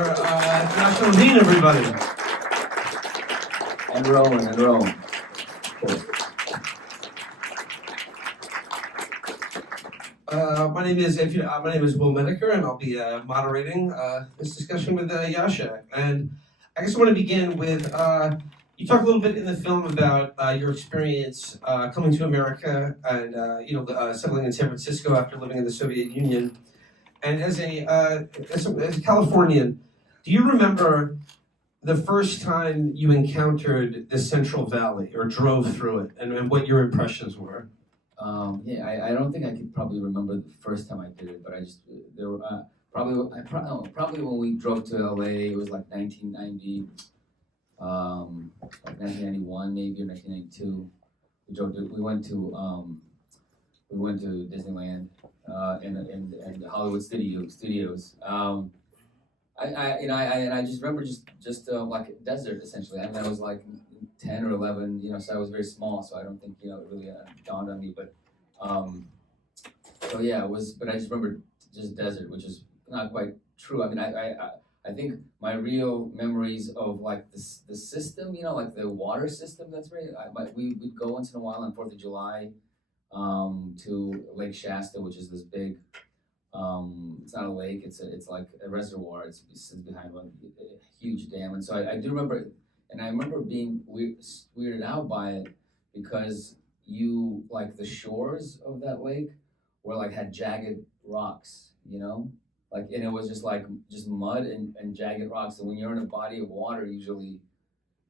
Yasha Levine, everybody. And Rowan. My name is Will Menaker, and I'll be moderating this discussion with Yasha. And I guess I want to begin with you talk a little bit in the film about your experience coming to America and settling in San Francisco after living in the Soviet Union. And as a Californian, do you remember the first time you encountered the Central Valley or drove through it, and what your impressions were? I don't think I could probably remember the first time I did it, but I just there were probably when we drove to LA, it was like 1990, like 1991 maybe or 1992. We went to Disneyland and Hollywood Studios. I just remember just like a desert essentially. I mean, I was like 10 or 11, so I was very small, so I don't think, it really dawned on me, but, so yeah, but I just remember just desert, which is not quite true. I mean, I think my real memories of like the system, like the water system, we'd go once in a while on 4th of July, to Lake Shasta, which is this big, it's not a lake, it's like a reservoir, it sits behind a huge dam, and so I do remember. And I remember being weirded out by it because the shores of that lake had jagged rocks, and it was just mud and jagged rocks. And when you're in a body of water, usually,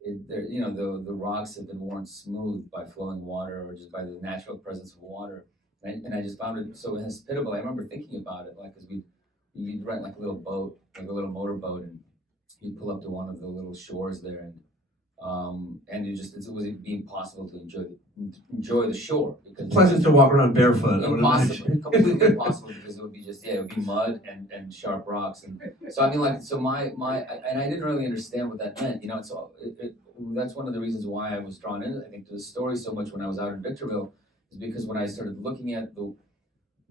the rocks have been worn smooth by flowing water or just by the natural presence of water. And I just found it so hospitable. I remember thinking about it, because you'd rent like a little boat, like a little motorboat, and you'd pull up to one of the little shores there, and it was being possible to enjoy the shore because Pleasant to walk around barefoot. Impossible, completely impossible because it would be mud and sharp rocks, and so I mean and I didn't really understand what that meant, So that's one of the reasons why I was drawn in, I think, to the story so much when I was out in Victorville, is because when I started looking at the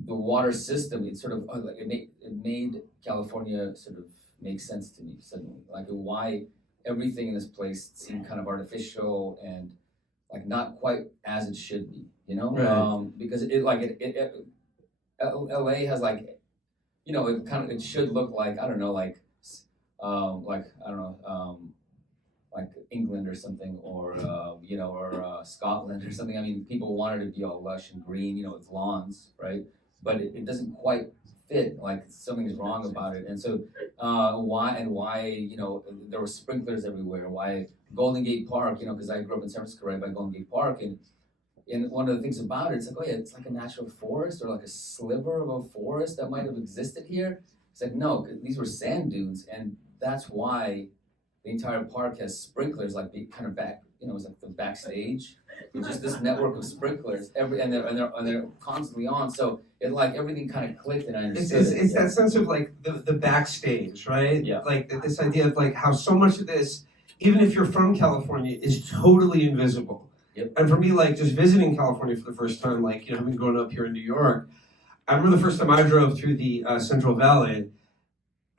water system, it sort of it made California sort of make sense to me suddenly, why everything in this place seemed kind of artificial and not quite as it should be, Right. Because LA has it should look like, I don't know, like England or something, or Scotland or something. I mean, people want it to be all lush and green, with lawns, right? But it doesn't quite fit. Like something's wrong about it. And so why there were sprinklers everywhere? Why Golden Gate Park? Because I grew up in San Francisco, right by Golden Gate Park, and one of the things about it, it's it's like a natural forest or like a sliver of a forest that might have existed here. It's like, no, these were sand dunes, and that's why the entire park has sprinklers, like the kind of back, it's like the backstage. It's just this network of sprinklers, and they're constantly on. So it everything kind of clicked, and I understood. It's that sense of the backstage, right? Yeah. This idea of how so much of this, even if you're from California, is totally invisible. Yep. And for me, just visiting California for the first time, having grown up here in New York, I remember the first time I drove through the Central Valley.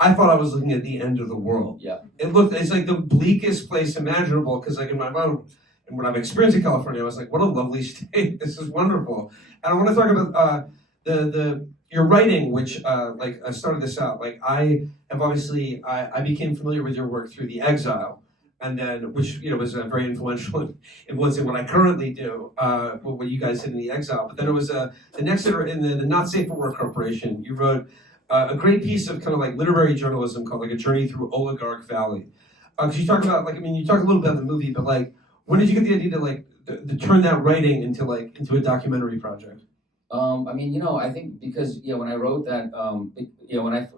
I thought I was looking at the end of the world. Yeah. It's like the bleakest place imaginable, because in my mind, and when I've experienced in California, I was like, what a lovely state. This is wonderful. And I want to talk about your writing, which I started this out. I have obviously, I became familiar with your work through The Exile, and then, which was very influential in what I currently do, what you guys did in The Exile. But then it was the next in the Not Safe for Work Corporation. You wrote a great piece of kind of literary journalism called A Journey Through Oligarch Valley. Because you talk about you talk a little bit about the movie, but when did you get the idea to turn that writing into a documentary project? I think because when I wrote that, when I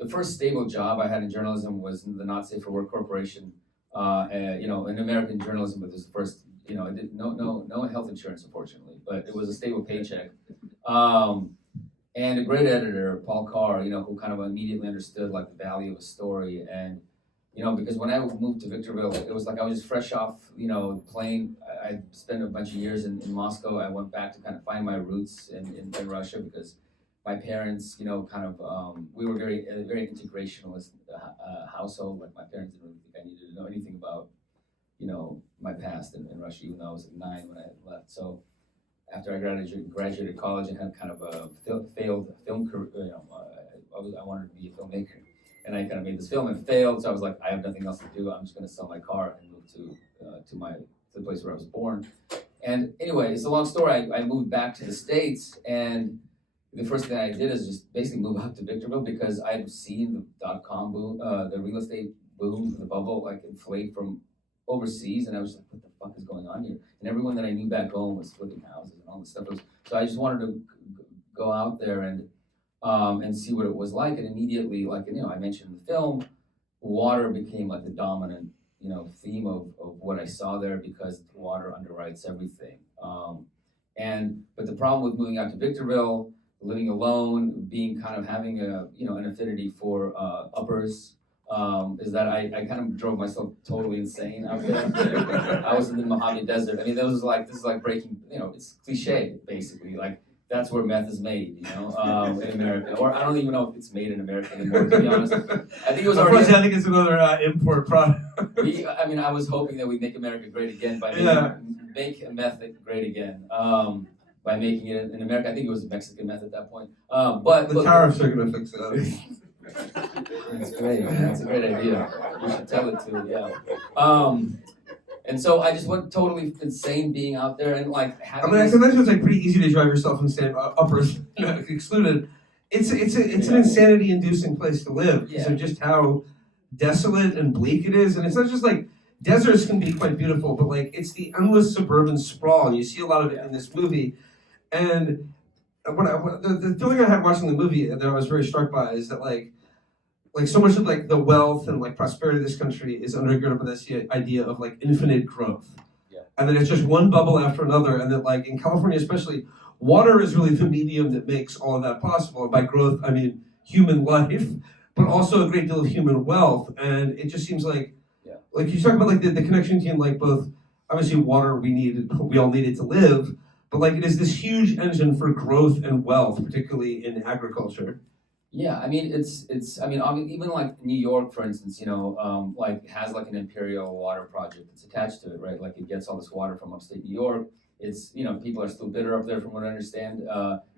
the first stable job I had in journalism was in the Not Safe for Work Corporation, in American journalism, but it was the first, I did no health insurance, unfortunately, but it was a stable paycheck. And a great editor, Paul Carr, who kind of immediately understood the value of a story. And, because when I moved to Victorville, it was I was just fresh off, playing. I spent a bunch of years in Moscow. I went back to kind of find my roots in Russia, because my parents, we were very integrationalist household. Like my parents didn't really think I needed to know anything about, my past in Russia, even though I was like 9 when I left. So after I graduated college and had kind of a failed film career, I wanted to be a filmmaker, and I kind of made this film and failed. So I was like, I have nothing else to do. I'm just going to sell my car and move to the place where I was born. And anyway, it's a long story. I moved back to the States, and the first thing I did is just basically move out to Victorville because I had seen the dot-com boom, the real estate boom, the bubble, like inflate from overseas, and I was like, what the fuck is going on here? And everyone that I knew back home was flipping houses and all this stuff. So I just wanted to go out there and see what it was like, and immediately, like, I mentioned in the film, water became like the dominant, theme of what I saw there because water underwrites everything. But the problem with moving out to Victorville, living alone, being kind of having an affinity for uppers, is that I kind of drove myself totally insane out there. I was in the Mojave Desert. I mean, this is like breaking, it's cliche, basically. Like, that's where meth is made, in America. Or I don't even know if it's made in America anymore, to be honest. I think it was already. I think it's another import product. I was hoping that we'd make America great again by make meth great again. By making it in America. I think it was Mexican meth at that point. But the tariffs are going to fix it up. That's great. That's a great idea. You should tell it to, yeah. And so I just went totally insane being out there and like having. I can imagine it's like pretty easy to drive yourself insane, uppers excluded. It's an insanity-inducing place to live because of just how desolate and bleak it is, and it's not just like deserts can be quite beautiful, but like it's the endless suburban sprawl, and you see a lot of it in this movie. And the feeling I had watching the movie that I was very struck by is that like so much of like the wealth and like prosperity of this country is undergirded by this idea of like infinite growth, and then it's just one bubble after another, and that like in California especially, water is really the medium that makes all of that possible. And by growth, I mean human life, but also a great deal of human wealth, and it just seems like you talk about like the connection between like both obviously water we all needed to live, but like it is this huge engine for growth and wealth, particularly in agriculture. Yeah, I mean even like New York, for instance, like has like an imperial water project that's attached to it, right? Like it gets all this water from upstate New York. It's people are still bitter up there, from what I understand.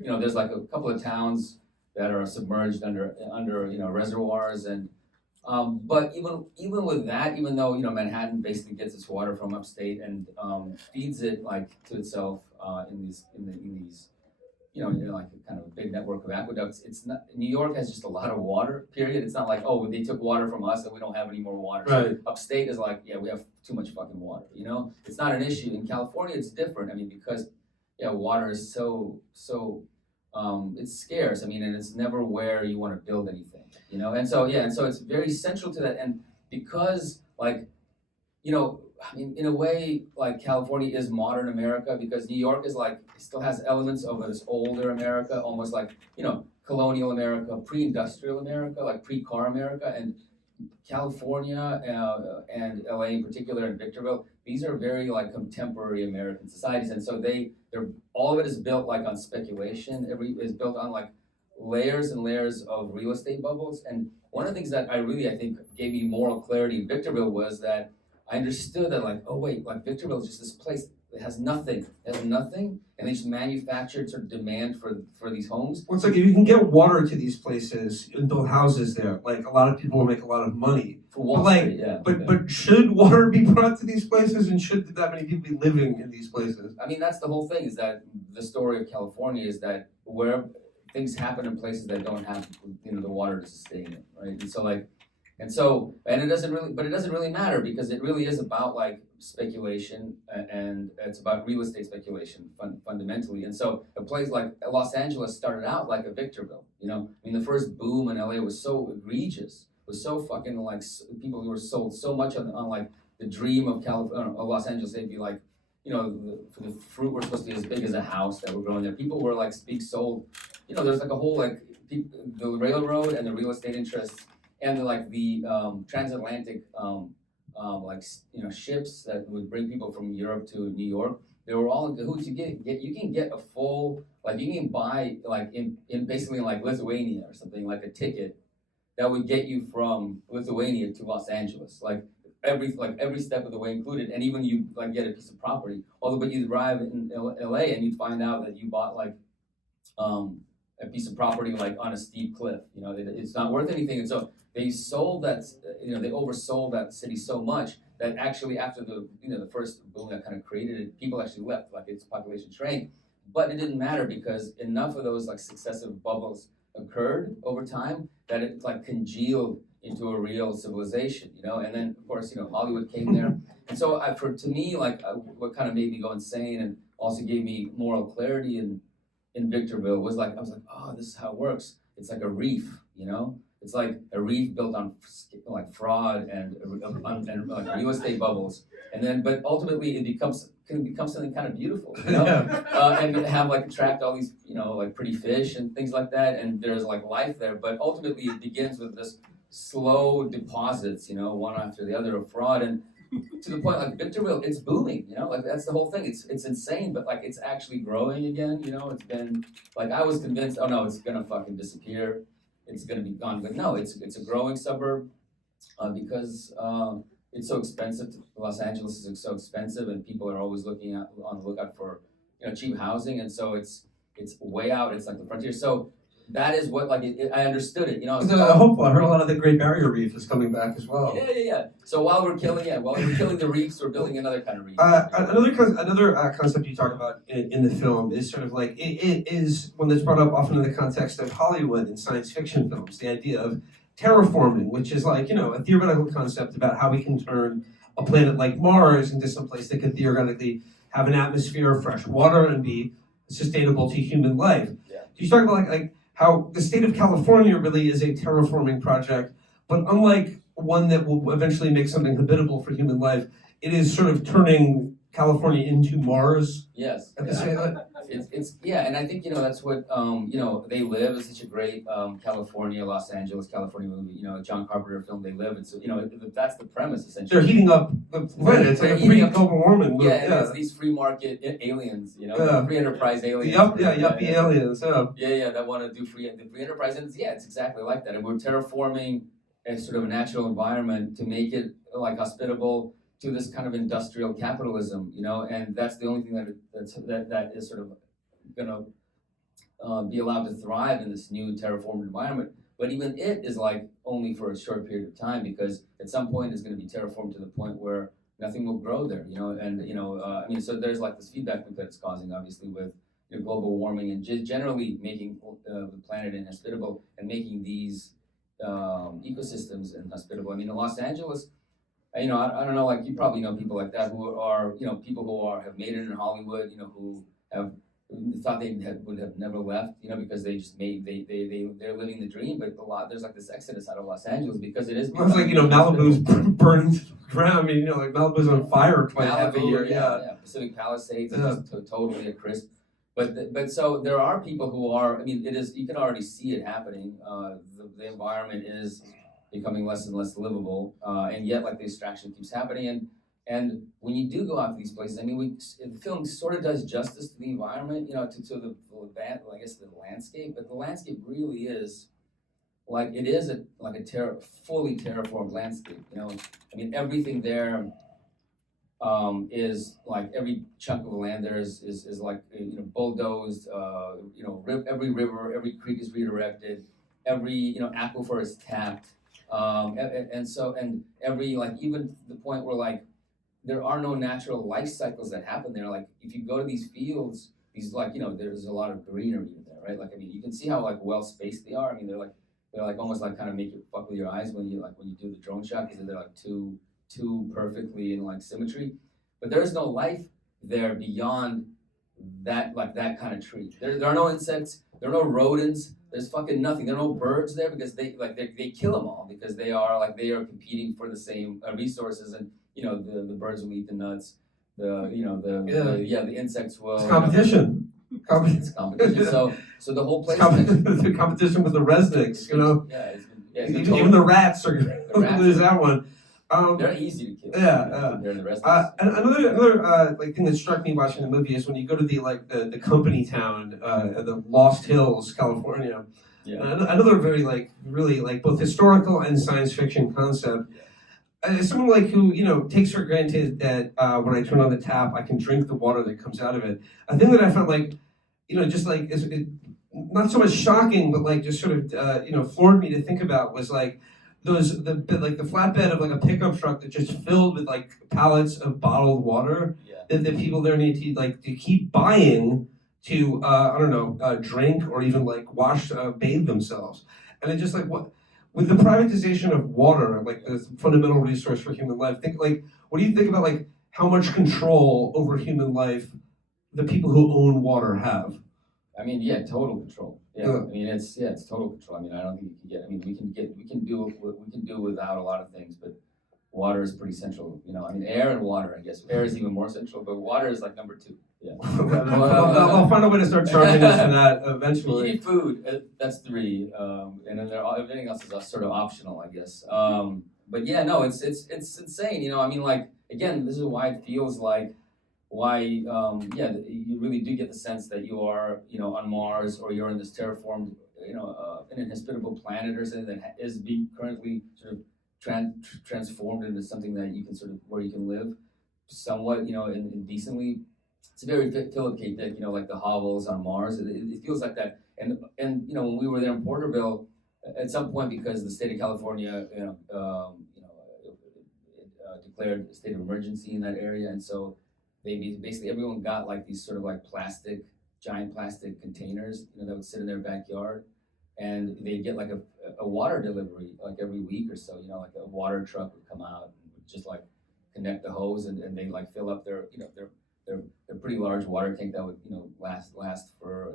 There's like a couple of towns that are submerged under reservoirs, and but even with that, even though Manhattan basically gets its water from upstate and feeds it like to itself in these like kind of a big network of aqueducts. It's not, New York has just a lot of water. Period. It's not like, oh, they took water from us and we don't have any more water. Right. So upstate is like, yeah, we have too much fucking water. It's not an issue. In California, it's different. I mean, because water is so it's scarce. I mean, and it's never where you want to build anything. And so it's very central to that. And because like, I mean, in a way, like California is modern America because New York is like, still has elements of this older America, almost like, colonial America, pre-industrial America, like pre-car America, and California and LA in particular, and Victorville, these are very like contemporary American societies. And so they're all of it is built like on speculation. Is built on like layers and layers of real estate bubbles. And one of the things that I think gave me moral clarity in Victorville was that I understood that like, oh wait, like Victorville is just this place that has nothing, and they just manufactured sort of demand for these homes. Well, it's like if you can get water to these places and build houses there, like a lot of people will make a lot of money. For Wall Street, but should water be brought to these places, and should that many people be living in these places? I mean, that's the whole thing, is that the story of California is that where things happen in places that don't have the water to sustain it, right? And it doesn't really matter because it really is about like speculation, and it's about real estate speculation fundamentally. And so a place like Los Angeles started out like a Victorville. I mean, the first boom in LA was so egregious, was so fucking like people who were sold so much on like the dream of Los Angeles. They'd be like, the fruit were supposed to be as big as a house that were growing there. People were like sold. There's like a whole like the railroad and the real estate interests. And the transatlantic ships that would bring people from Europe to New York, they were all in cahoots. You can get a full, like you can buy like in basically like Lithuania or something, like a ticket that would get you from Lithuania to Los Angeles, like every step of the way included, and even you like get a piece of property. Although, but you'd arrive in LA and you'd find out that you bought like a piece of property like on a steep cliff. You know, it's not worth anything, and so they sold that. You know, they oversold that city so much that actually after the first boom that kind of created it, people actually left. Like its population shrank, but it didn't matter because enough of those like successive bubbles occurred over time that it like congealed into a real civilization, you know. And then of course, you know, Hollywood came there, and so to me, like what kind of made me go insane and also gave me moral clarity in Victorville was like I was like, oh, this is how it works. It's like a reef, you know. It's like a reef built on like fraud and like real estate bubbles, and then but ultimately it can become something kind of beautiful, you know, and have like attract all these like pretty fish and things like that, and there's like life there. But ultimately it begins with this slow deposits, one after the other of fraud, and to the point like Victorville, it's booming, like that's the whole thing. It's insane, but like it's actually growing again. It's been like I was convinced, oh no, it's gonna fucking disappear. It's going to be gone, but no, it's a growing suburb because it's so expensive. Los Angeles is so expensive, and people are always on the lookout for cheap housing, and so it's way out. It's like the frontier. So that is what I understood it. Hopefully, I heard a lot of the Great Barrier Reef is coming back as well. Yeah. So while we're killing the reefs, we're building another kind of reef. Another concept you talk about in the film is sort of like it is one that's brought up often in the context of Hollywood and science fiction films. The idea of terraforming, which is like a theoretical concept about how we can turn a planet like Mars into some place that could theoretically have an atmosphere of fresh water and be sustainable to human life. Yeah. You talk about like how the state of California really is a terraforming project, but unlike one that will eventually make something habitable for human life, it is sort of turning California into Mars. Yes. At the same time. It's and I think that's what They Live is such a great Los Angeles, California movie. John Carpenter film They Live, and so that's the premise essentially. They're heating up the planet. It's like a pre-global warming. And it's these free market aliens, free enterprise aliens. Yuppie aliens. That want to do free enterprise, and it's exactly like that. And we're terraforming a sort of a natural environment to make it like hospitable to this kind of industrial capitalism, and that's the only thing that is sort of going to be allowed to thrive in this new terraformed environment. But even it is like only for a short period of time, because at some point it's going to be terraformed to the point where nothing will grow there, and so there's like this feedback loop that it's causing, obviously, with global warming and generally making the planet inhospitable and making these ecosystems inhospitable. In Los Angeles, I don't know, like you probably know people like that who are, people who have made it in Hollywood, who have thought would have never left, because they just they're living the dream. But there's like this exodus out of Los Angeles because it is. Well, it's like Malibu's burning to the ground. Like Malibu's on fire twice every year. Yeah. Pacific Palisades is just totally a crisp. But so there are people who are. It is. You can already see it happening. The environment is becoming less and less livable, and yet like the extraction keeps happening. And when you do go out to these places, the film sort of does justice to the environment, to the landscape. But the landscape really is like it is a fully terraformed landscape. Everything there is like every chunk of land there is like bulldozed. Every river, every creek is redirected. Every aquifer is tapped. And every even the point where there are no natural life cycles that happen there. Like if you go to these fields, these there's a lot of greenery in there, right? You can see how well spaced they are. They're almost kind of make you fuck with your eyes when you do the drone shot, because they're too perfectly in symmetry. But there is no life there beyond that kind of tree. There are no insects. There are no rodents. There's fucking nothing. There are no birds there because they kill them all because they are competing for the same resources, and the birds will eat the nuts. The insects will. It's competition. It's competition. So the whole place. The competition with the resniks. Even the rats are. There's that one. They're easy to kill. They're the resniks. Another thing that struck me watching the movie is when you go to the company town, the Lost Hills, California. Yeah. Another very really both historical and science fiction concept. As someone who takes for granted that when I turn on the tap, I can drink the water that comes out of it. A thing that I found just is not so much shocking, but just sort of floored me to think about was the flatbed of a pickup truck that just filled with pallets of bottled water that the people there need to keep buying to I don't know drink or even wash bathe themselves. And it's just what with the privatization of water, the fundamental resource for human life. What do you think about how much control over human life the people who own water have? I mean, yeah, total control. Yeah, I mean, it's total control. I mean, I don't think you can get. I mean, we can do without a lot of things, but water is pretty central. I mean, air and water. I guess air is even more central, but water is number two. Yeah. I'll find a way to start charging us for that eventually. You eat food. That's three, and then everything else is sort of optional, I guess. But yeah, no, it's insane. I mean, again, this is why it feels like. You really do get the sense that you are, on Mars or you're in this terraformed, an inhospitable planet or something that is being currently sort of transformed into something that you can where you can live somewhat, and decently. It's very Philip K. Dick, like the hovels on Mars. It feels like that. And when we were there in Porterville, at some point because the state of California, declared a state of emergency in that area, and so. Basically everyone got these sort of giant plastic containers, that would sit in their backyard, and they'd get a water delivery every week or so, a water truck would come out and would just connect the hose and they fill up their their pretty large water tank that would last for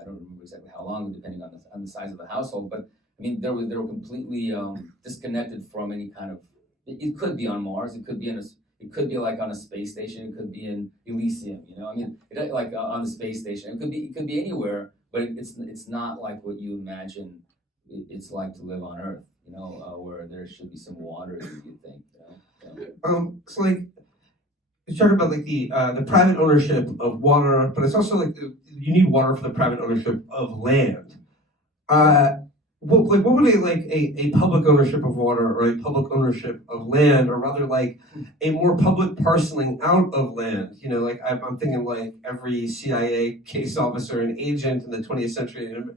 I don't remember exactly how long depending on the size of the household, but I mean they were completely disconnected from any kind of it could be on Mars, it could be it could be on a space station. It could be in Elysium. I mean, on the space station. It could be anywhere. But it's not like what you imagine it's like to live on Earth. Where there should be some water. You think. So you talk about the private ownership of water, but it's also you need water for the private ownership of land. What would a public ownership of water or a public ownership of land, or rather a more public parceling out of land? I'm thinking every CIA case officer and agent in the 20th century in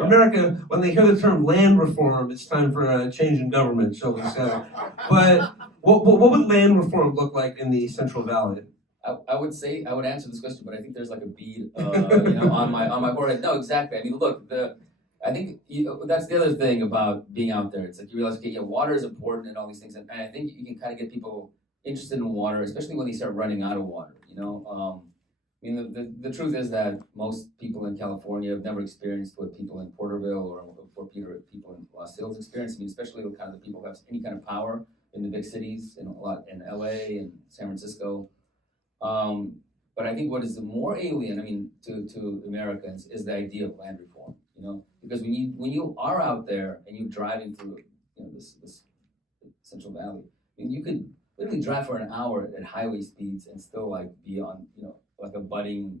America, when they hear the term land reform, it's time for a change in government, shall we say? But what would land reform look like in the Central Valley? I would say I would answer this question, but I think there's a bead, on my forehead. No, exactly. I mean, look, I think that's the other thing about being out there. It's you realize, okay, yeah, water is important and all these things, and I think you can kind of get people interested in water, especially when they start running out of water. I mean, the truth is that most people in California have never experienced what people in Porterville or people in Los Hills experience. I mean, especially the kind of people who have any kind of power in the big cities, in LA and San Francisco. But I think what is more alien, I mean, to Americans is the idea of land reform. Because when you are out there and you're driving through this Central Valley, I mean, you could literally drive for an hour at highway speeds and still be on a budding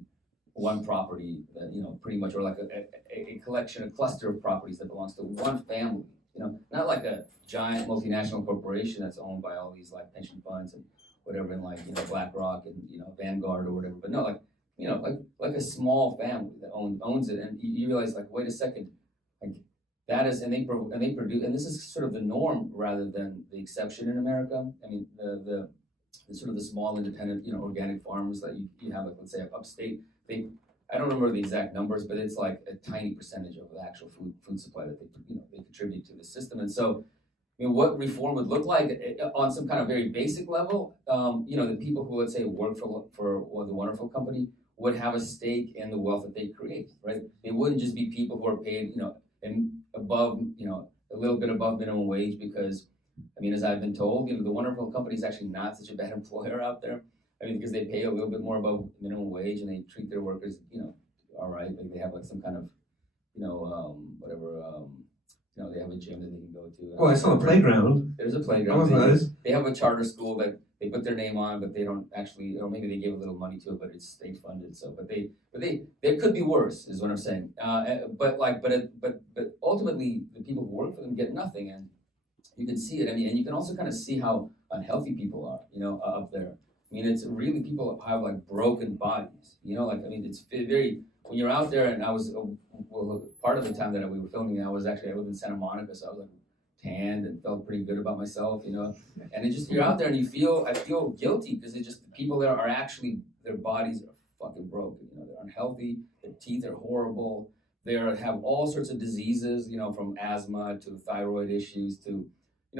one property that pretty much, or a collection, a cluster of properties that belongs to one family. Not like a giant multinational corporation that's owned by all these pension funds and whatever, and BlackRock and Vanguard or whatever. But no, like a small family that owns it, and you realize wait a second, that is, and they produce, and this is sort of the norm rather than the exception in America. I mean, the sort of the small independent organic farmers that you have let's say upstate, I don't remember the exact numbers, but it's a tiny percentage of the actual food supply that they contribute to the system. And so what reform would look like on some kind of very basic level, the people who, let's say, work for the wonderful company would have a stake in the wealth that they create, right? They wouldn't just be people who are paid, and above, a little bit above minimum wage because, I mean, as I've been told, the wonderful company is actually not such a bad employer out there. I mean, because they pay a little bit more above minimum wage and they treat their workers, all right. They have some kind of, they have a gym that they can go to. Oh, I saw a playground. There's a playground. That was nice. They have a charter school that they put their name on, but they don't actually, or maybe they gave a little money to it, but it's state funded. So, there could be worse, is what I'm saying. But ultimately, the people who work for them get nothing, and you can see it. I mean, and you can also kind of see how unhealthy people are, up there. I mean, it's really people have like broken bodies, like, I mean, it's very, when you're out there, and I was, well, part of the time that we were filming, I lived in Santa Monica, so I was like tanned and felt pretty good about myself, and it just, you're out there and I feel guilty because it just, the people there are actually, their bodies are fucking broken, they're unhealthy, their teeth are horrible, have all sorts of diseases, from asthma to thyroid issues to,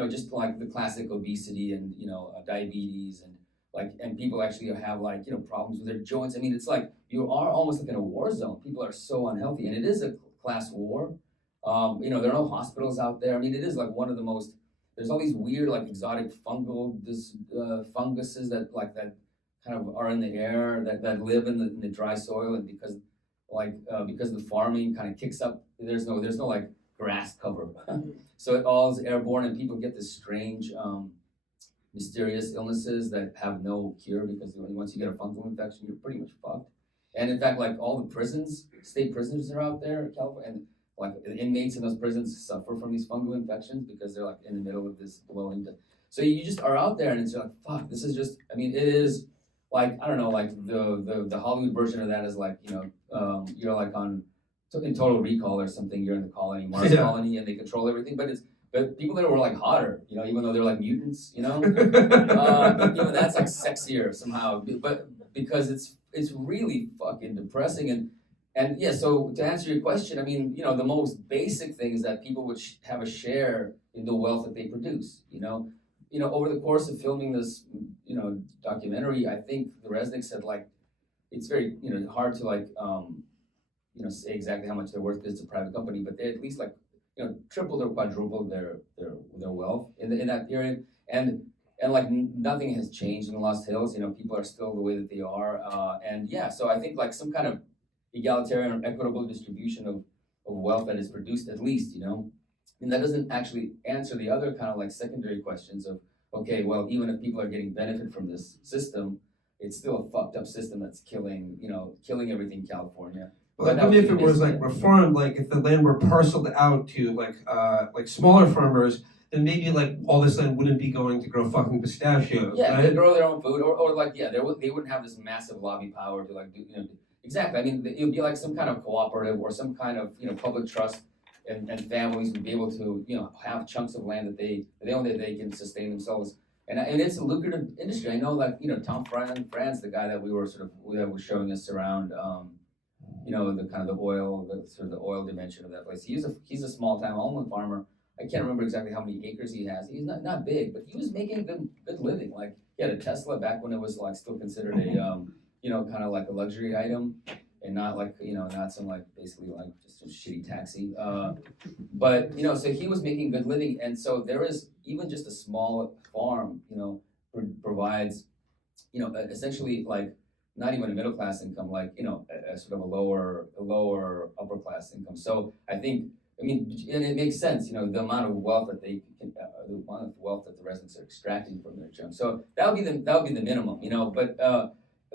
just like the classic obesity and, diabetes and people actually have like, problems with their joints. I mean, it's like, you are almost like in a war zone. People are so unhealthy and it is a class war. There are no hospitals out there. I mean, it is like one of the most, there's all these weird, like exotic funguses that kind of are in the air that live in the dry soil. And because the farming kind of kicks up, there's no like grass cover. So it all is airborne and people get this strange, mysterious illnesses that have no cure because once you get a fungal infection, you're pretty much fucked. And in fact, like all the state prisons are out there in California, and like the inmates in those prisons suffer from these fungal infections because they're like in the middle of this blowing. So you just are out there and it's like, fuck, this is just, I mean, it is like, I don't know, like the Hollywood version of that is like, you're like in Total Recall or something, you're in the Mars colony and they control everything, but people there were like hotter, even though they're like mutants, even that's like sexier somehow, but because it's really fucking depressing and yeah. So to answer your question, I mean, the most basic thing is that people would have a share in the wealth that they produce. Over the course of filming this, documentary, I think the Resnick said like it's very hard to like say exactly how much they're worth because it's a private company, but they at least like tripled or quadrupled their wealth in that period, and like nothing has changed in the Lost Hills. People are still the way that they are, and yeah. So I think like some kind of egalitarian or equitable distribution of wealth that is produced, at least, and that doesn't actually answer the other kind of like secondary questions of okay, well, even if people are getting benefit from this system, it's still a fucked up system that's killing everything in California. Well, I mean, if it was like reformed, like if the land were parceled out to like smaller farmers, then maybe like all this land wouldn't be going to grow fucking pistachios. Yeah, right? they grow their own food, or like they wouldn't have this massive lobby power to like do exactly. I mean, it would be like some kind of cooperative or some kind of public trust, and families would be able to have chunks of land that they own that they can sustain themselves. And it's a lucrative industry. I know, like Tom Franz, the guy that that was showing us around. The kind of the oil dimension of that place. He's a small time almond farmer. I can't remember exactly how many acres he has. He's not big, but he was making a good living. Like he had a Tesla back when it was like still considered a kind of like a luxury item, and not like not some like basically like just a shitty taxi. But so he was making good living, and so there is even just a small farm provides essentially like not even a middle class income, like a sort of a lower upper class income. So I mean, and it makes sense, the amount of wealth that the amount of wealth that the residents are extracting from their junk. So that would be the minimum,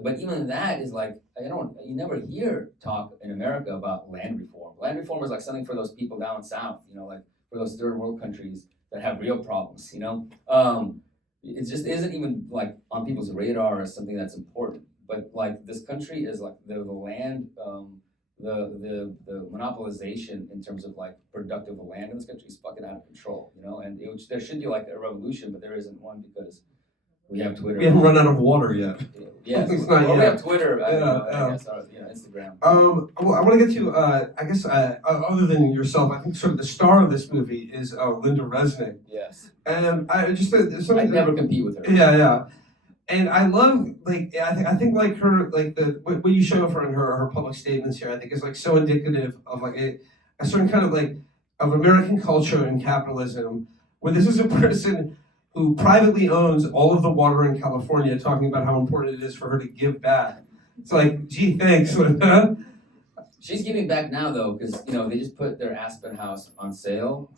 but even that is like you never hear talk in America about land reform. Land reform is like something for those people down south, like for those third world countries that have real problems, it just isn't even like on people's radar as something that's important. But like this country is like the land, the monopolization in terms of like productive land in this country is fucking out of control, and there should be like a revolution, but there isn't one because we have Twitter. We haven't run out of water yet. Yeah, it's we not yet. have Twitter. I guess, Instagram. Well, I want to get to I guess other than yourself, I think sort of the star of this movie is Linda Resnick. Yes. And I just something I'd never compete with her. Yeah. And I love, like, I think like her, like what you show for in her public statements here, I think is like so indicative of like a certain kind of like of American culture and capitalism, where this is a person who privately owns all of the water in California, talking about how important it is for her to give back. It's like, gee, thanks. She's giving back now though, because they just put their Aspen house on sale.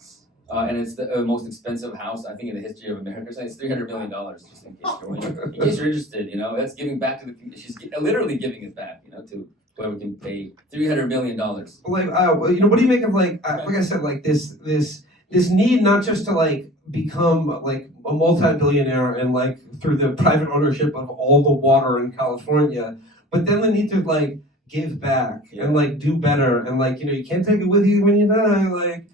And it's the most expensive house I think in the history of America. So it's $300 million. Just in case you're interested, that's giving back to the. She's literally giving it back, to whoever can pay $300 million. Like, what do you make of like I said, like this need not just to like become like a multi-billionaire and like through the private ownership of all the water in California, but then the need to like give back and like do better and like you can't take it with you when you die, like.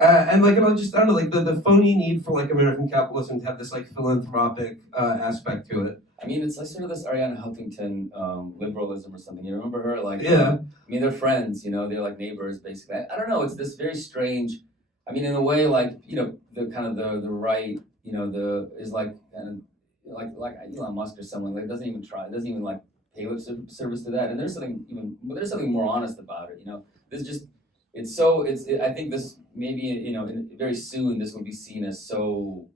And like just I don't know, like the phony need for like American capitalism to have this like philanthropic aspect to it. I mean, it's like sort of this Ariana Huffington liberalism or something. You remember her? Like, yeah. I mean, they're friends. They're like neighbors, basically. I don't know. It's this very strange. I mean, in a way, like the kind of the right, is like kind of like Elon Musk or someone like doesn't even try, doesn't even like pay lip service to that. And there's something more honest about it. This just. I think this maybe very soon this will be seen as so.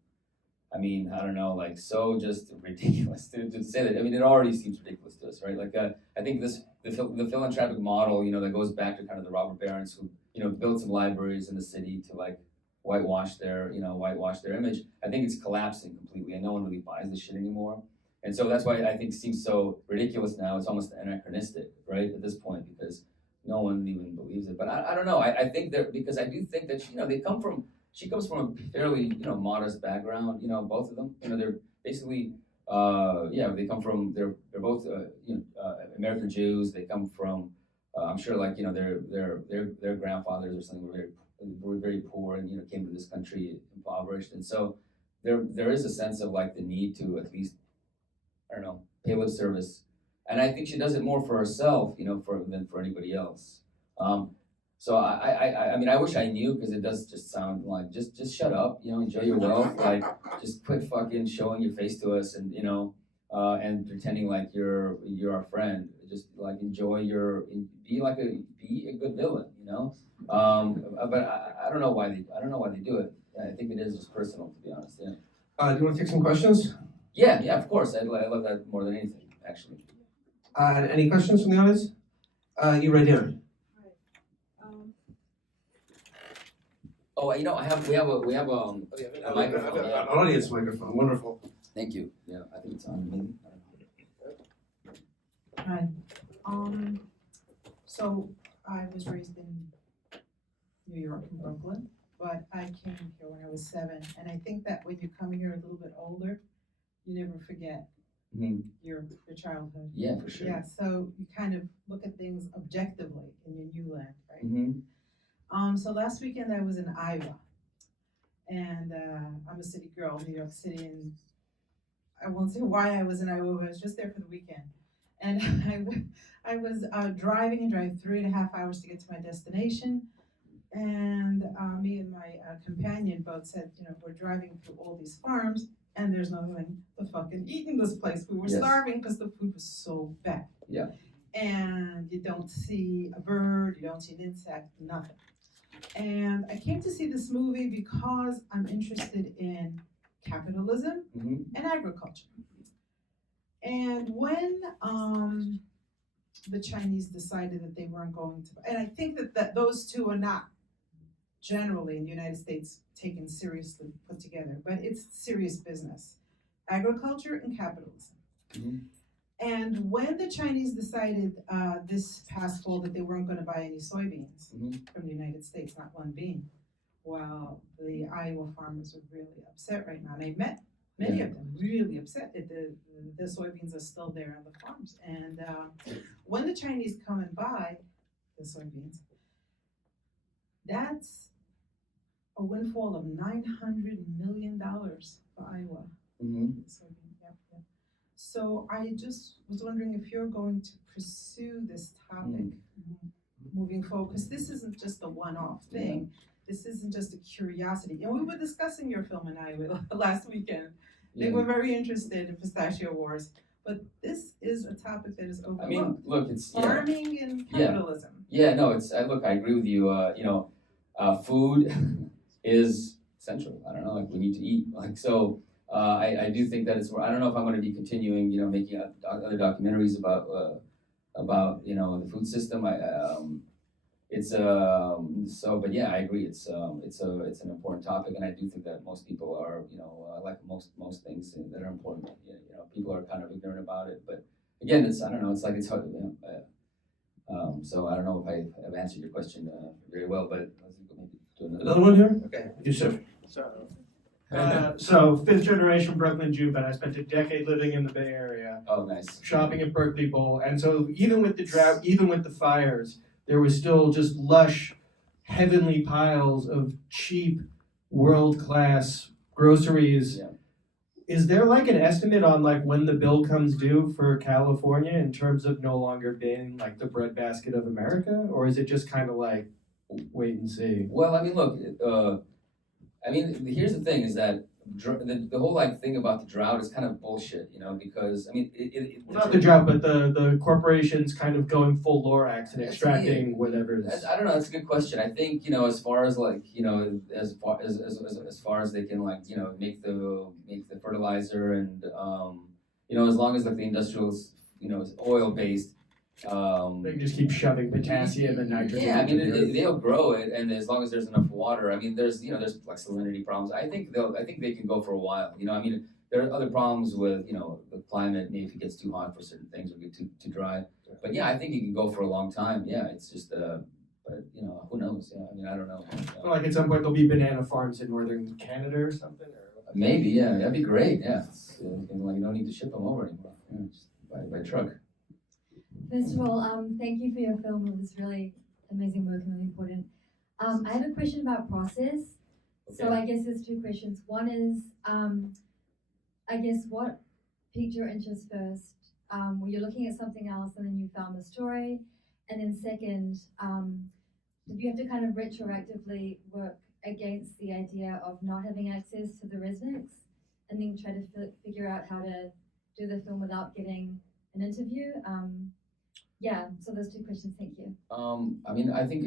I mean, I don't know, like so just ridiculous to say that. I mean, it already seems ridiculous to us, right? Like I think the philanthropic model, that goes back to kind of the robber barons who built some libraries in the city to like whitewash their image. I think it's collapsing completely, and no one really buys this shit anymore. And so that's why I think it seems so ridiculous now. It's almost anachronistic, right, at this point, because no one even believes it. But I don't know. I think that because I do think that she comes from a fairly modest background. Both of them. They're basically they come from they're both American Jews. They come from I'm sure like their grandfathers or something were very poor and came to this country impoverished, and so there is a sense of like the need to at least I don't know pay lip service. And I think she does it more for herself, than for anybody else. So I mean, I wish I knew because it does just sound like just shut up, enjoy your wealth, like just quit fucking showing your face to us and and pretending like you're our friend. Just like enjoy be a good villain, But I don't know why they do it. I think it is just personal, to be honest. Yeah. Do you want to take some questions? Yeah, of course. I love that more than anything, actually. Any questions from the audience? You right here. Oh, we have a microphone. An audience microphone. Wonderful. Thank you. Yeah, I think it's on. Hi. So I was raised in New York, in Brooklyn, but I came here when I was 7, and I think that when you come here a little bit older, you never forget your childhood. Yeah, for sure. Yeah, so you kind of look at things objectively in your new land, right? So last weekend I was in Iowa, and I'm a city girl, New York City, and I won't say why I was in Iowa, but I was just there for the weekend. And I was driving 3.5 hours to get to my destination, and me and my companion both said, we're driving through all these farms, and there's nothing to fucking eat in this place. We were starving because the food was so bad. Yeah. And you don't see a bird, you don't see an insect, nothing. And I came to see this movie because I'm interested in capitalism and agriculture. And when the Chinese decided that they weren't going to, and I think that those two are not generally in the United States taken seriously, put together, but it's serious business, agriculture and capitalism. And when the Chinese decided this past fall that they weren't going to buy any soybeans from the United States, not one bean, well, the Iowa farmers are really upset right now. And I met many of them really upset that the soybeans are still there on the farms. And when the Chinese come and buy the soybeans, that's a windfall of $900 million for Iowa. So I just was wondering if you're going to pursue this topic moving forward, because this isn't just a one-off thing. This isn't just a curiosity. And we were discussing your film in Iowa last weekend. They were very interested in Pistachio Wars, but this is a topic that is overlooked. I mean, look, it's farming and capitalism. I agree with you. Food is essential. I don't know, like we need to eat. Like so. I do think that it's. I don't know if I'm going to be continuing, making other documentaries about the food system. it's but yeah, I agree. It's an important topic, and I do think that most people are, like most things that are important. People are kind of ignorant about it. But again, I don't know. It's like it's hard. So I don't know if I have answered your question very well, but let's maybe do Another one here? Okay, Yusuf. So fifth generation Brooklyn Jew, but I spent a decade living in the Bay Area, Oh, nice. shopping at Berkeley Bowl, and so even with the drought, even with the fires, there was still just lush, heavenly piles of cheap, world-class groceries. Yeah. Is there like an estimate on like when the bill comes due for California in terms of no longer being like the breadbasket of America, or is it just kind of like wait and see? Well, I mean, look. Here's the thing: is that the whole like thing about the drought is kind of bullshit, because I mean, Not the drought, but the corporations kind of going full Lorax and extracting whatever. I don't know. That's a good question. I think as far as like as far as they can like make the fertilizer and as long as like the industrial is oil based. They can just keep shoving potassium and nitrogen. Yeah, I into the earth. mean they'll grow it, and as long as there's enough water, I mean there's like salinity problems. I think they can go for a while. I mean there are other problems with the climate. Maybe if it gets too hot for certain things or get too dry. But yeah, I think it can go for a long time. Yeah, it's just but who knows? Yeah, I mean I don't know. Well, like at some point there'll be banana farms in northern Canada or something. Maybe that'd be great. Yeah, you don't need to ship them over anymore. Yeah, just by truck. First of all, thank you for your film. It was really amazing work and really important. I have a question about process. So I guess there's two questions. One is, I guess what piqued your interest first? Were you looking at something else and then you found the story? And then second, did you have to kind of retroactively work against the idea of not having access to the Resnicks and then try to figure out how to do the film without getting an interview? Yeah, so those two questions, thank you. I mean, I think,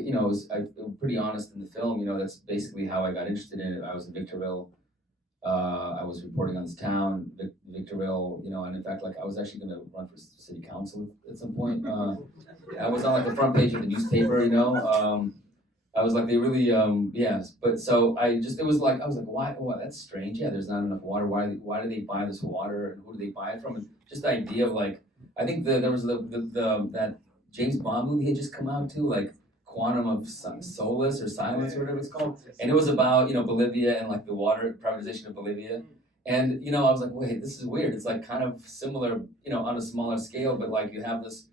I'm pretty honest in the film, that's basically how I got interested in it. I was in Victorville. I was reporting on this town, Victorville, and in fact, like, I was actually going to run for city council at some point. I was on, like, the front page of the newspaper, I was like, they really, but so I was like, why, that's strange. Yeah, there's not enough water. Why do they buy this water, and who do they buy it from? And just the idea of, like, I think there was that James Bond movie had just come out too, like Quantum of Solace or Silence or whatever it's called, and it was about Bolivia and like the water privatization of Bolivia, and I was like, wait, this is weird. It's like kind of similar, on a smaller scale, but like you have this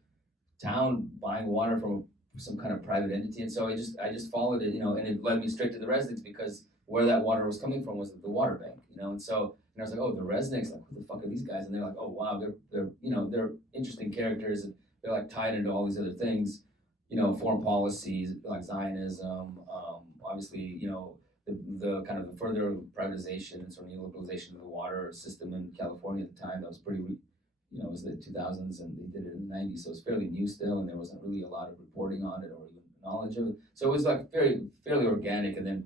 town buying water from some kind of private entity, and so I just followed it, and it led me straight to the residents because where that water was coming from was the water bank, and so. And I was like, oh, the Resnicks, like, who the fuck are these guys? And they're like, oh, wow, they're interesting characters, and they're like tied into all these other things, foreign policies like Zionism, obviously, the kind of the further privatization and sort of neoliberalization of the water system in California at the time. That was pretty, it was the 2000s, and they did it in the 90s, so it's fairly new still, and there wasn't really a lot of reporting on it or even knowledge of it. So it was like fairly organic, and then.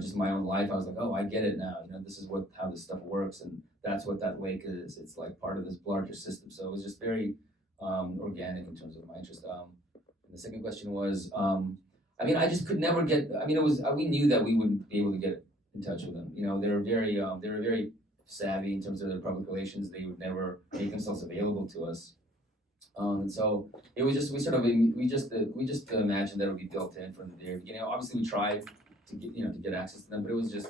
Just my own life, I was like, oh, I get it now. This is how this stuff works, and that's what that lake is. It's like part of this larger system. So it was just very organic in terms of my interest. And the second question was, I just could never get. It was we knew that we wouldn't be able to get in touch with them. They were very savvy in terms of their public relations. They would never make themselves available to us. And so it was just we just imagined that it would be built in from the very beginning. Obviously, we tried to get access to them, but it was just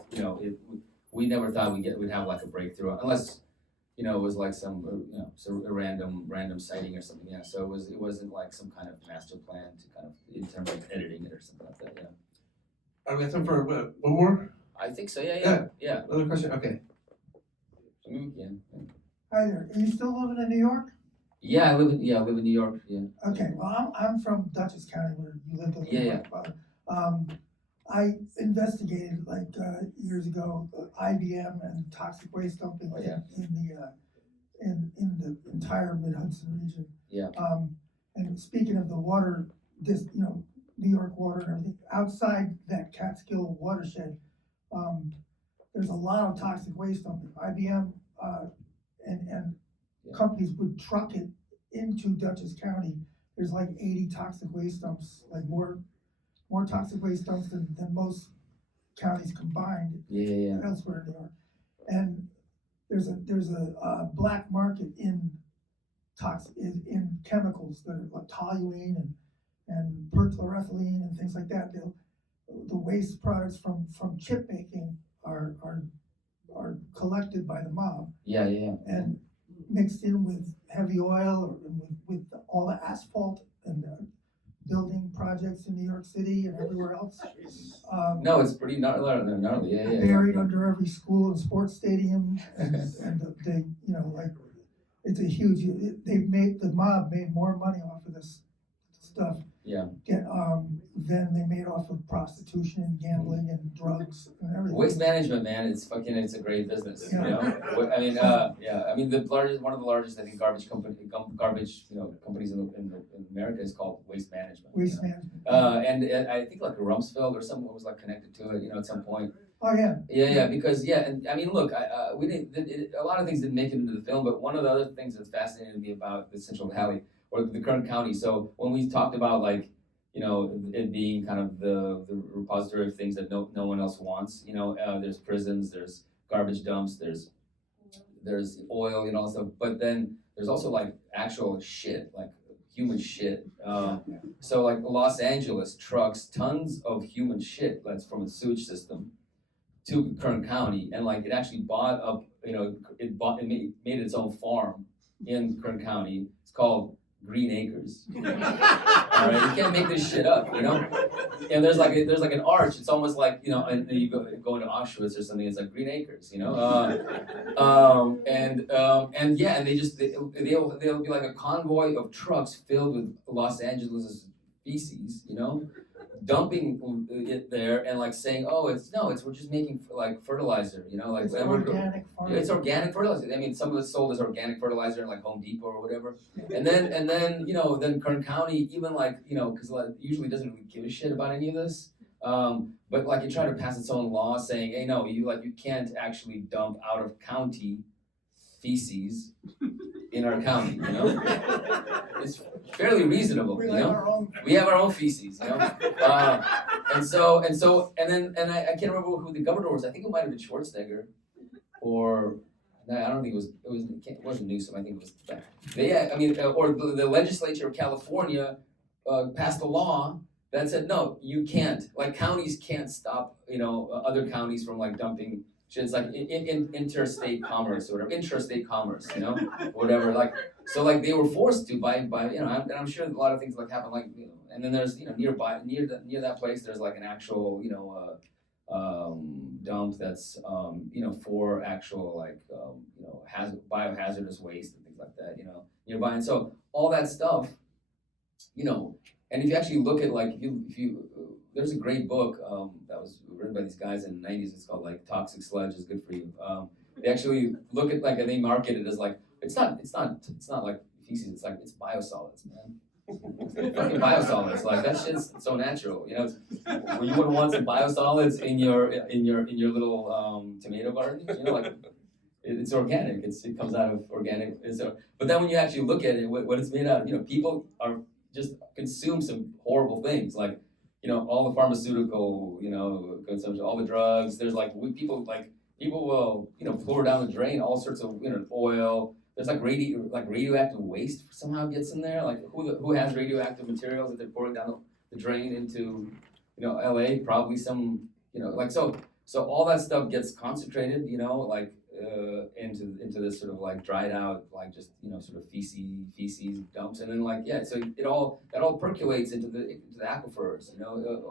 we never thought we'd have like a breakthrough unless it was like some a random sighting or something. Yeah, so it wasn't like some kind of master plan to kind of in terms of editing it or something like that. Yeah. Are we have time for one more? I think so. Yeah. Another question. Okay. Yeah. Hi there. Are you still living in New York? Yeah, I live in New York. Yeah. Okay. Well, I'm from Dutchess County, where you lived. Yeah. I investigated years ago IBM and toxic waste dumping in the entire Mid Hudson region. Yeah. And speaking of the water, New York water and everything outside that Catskill watershed, there's a lot of toxic waste dumping. IBM and companies would truck it into Dutchess County. There's like 80 toxic waste dumps, like more more toxic waste dumps than most counties combined Yeah. elsewhere in New York. And there's a black market in chemicals that are like toluene and perchloroethylene and things like that. The waste products from chip making are collected by the mob Yeah. and mixed in with heavy oil and with all the asphalt and the building projects in New York City and everywhere else. No, it's pretty gnarly. Yeah. Buried under every school and sports stadium, and they, like, it's a huge. The mob made more money off of this stuff. Yeah. Than they made off of prostitution and gambling and drugs and everything. Waste management, man, it's a great business. Yeah. You know, I mean, I mean, one of the largest, I think, garbage companies in America is called Waste Management. Waste management. And I think like Rumsfeld or someone was like connected to it, at some point. Oh yeah. Yeah, because and I mean, look, we didn't. A lot of things didn't make it into the film, but one of the other things that's fascinating me about the Central Valley or the Kern County. So when we talked about like, it being kind of the repository of things that no one else wants. There's prisons, there's garbage dumps, there's oil, all stuff. But then there's also like actual shit, like human shit. So like Los Angeles trucks tons of human shit that's from a sewage system to Kern County, and like it actually bought up, it made its own farm in Kern County. It's called Green Acres. All right, you can't make this shit up, And there's like an arch. It's almost like and you go into Auschwitz or something. It's like Green Acres, and they'll be like a convoy of trucks filled with Los Angeles feces, dumping it there and like saying, we're just making like fertilizer, like It's organic farming. It's organic fertilizer. I mean, some of it's sold as organic fertilizer in like Home Depot or whatever. And then Kern County even like because usually doesn't really give a shit about any of this. But like it tried to pass its own law saying, hey, no, you can't actually dump out of county feces in our county, It's fairly reasonable, We have our own feces, and I can't remember who the governor was. I think it might have been Schwarzenegger, or no, I don't think it wasn't Newsom. I think it was or the legislature of California passed a law that said no, you can't. Like counties can't stop, other counties from like dumping. It's like in interstate commerce or intrastate commerce, whatever. Like so, like they were forced to by and I'm sure a lot of things like happen like and then there's near that place there's like an actual dump that's for actual like biohazardous waste and things like that nearby, and so all that stuff and if you actually look at like if you there's a great book that was written by these guys in the 90s. It's called like Toxic Sludge is Good for You. They actually look at like and they market it as like it's not like feces. It's biosolids, man. It's fucking biosolids. Like that shit's so natural. You wouldn't want some biosolids in your little tomato garden. Like it's organic. It comes out of organic. But then when you actually look at it, what it's made out of, people are just consume some horrible things like. All the pharmaceutical, consumption, all the drugs. There's like people will, pour down the drain all sorts of, oil. There's like radioactive waste somehow gets in there. Like who has radioactive materials that they're pouring down the drain into, LA? Probably some, so all that stuff gets concentrated, into this sort of like dried out, like just sort of feces dumps, and then so that all percolates into the aquifers,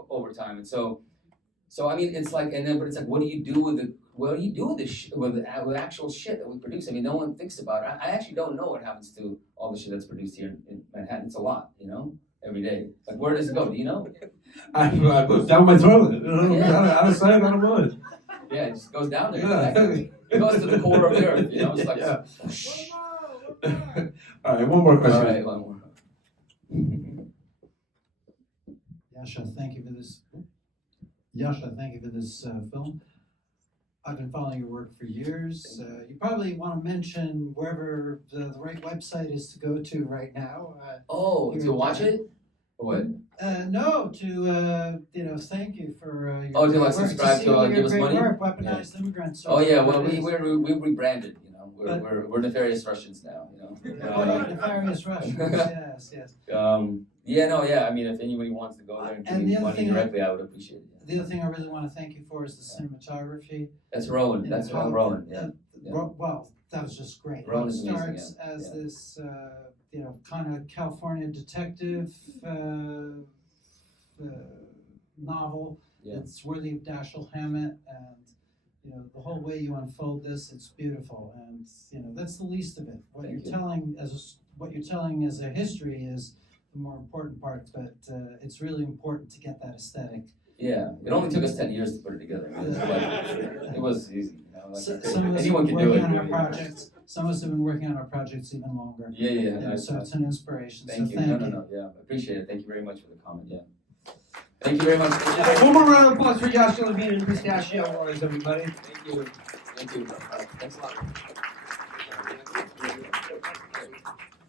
over time, and so I mean it's like but it's like what do you do with this with actual shit that we produce? I mean no one thinks about it. I actually don't know what happens to all the shit that's produced here in Manhattan. It's a lot, every day. Like where does it go? Do you know? I goes down my toilet. Out of sight, out of mind. Yeah, it just goes down there. Yeah. Exactly. It goes to the core of the earth, It's like. Yeah. All right, one more question. All right, one more. Yasha, thank you for this film. I've been following your work for years. You probably want to mention wherever the right website is to go to right now. To watch it? For what? No, to thank you for your Oh, to, great like, work, subscribe see to, all your give us great money? work, weaponized immigrants. Oh yeah, well we we rebranded, But- we're nefarious Russians now, nefarious Russians. Yes. Yeah, I mean, if anybody wants to go there and give And me the other money thing directly, I would appreciate it. The other thing I really want to thank you for is the cinematography. That's Rowan, You that's know, how- Rowan, yeah. Well, that was just great. Rowan It is amazing, starts yeah, as yeah. this, kind of California detective novel. Yeah. It's worthy of Dashiell Hammett, and the whole way you unfold this, it's beautiful, and that's the least of it. What Thank you're you. telling as a history is the more important part, but it's really important to get that aesthetic. Yeah, it only took us 10 years to put it together. It was easy, Some of us anyone have can been do it. working on our really. projects. Some of us have been working on our projects even longer. Yeah, So it's an inspiration. Thank so you. thank No, yeah, appreciate it. Thank you very much for the comment. Yeah. Thank you very much. One more round of applause for Yasha, Levine, and Pistachio, always, everybody. Thank you. Thank you. Thanks a lot.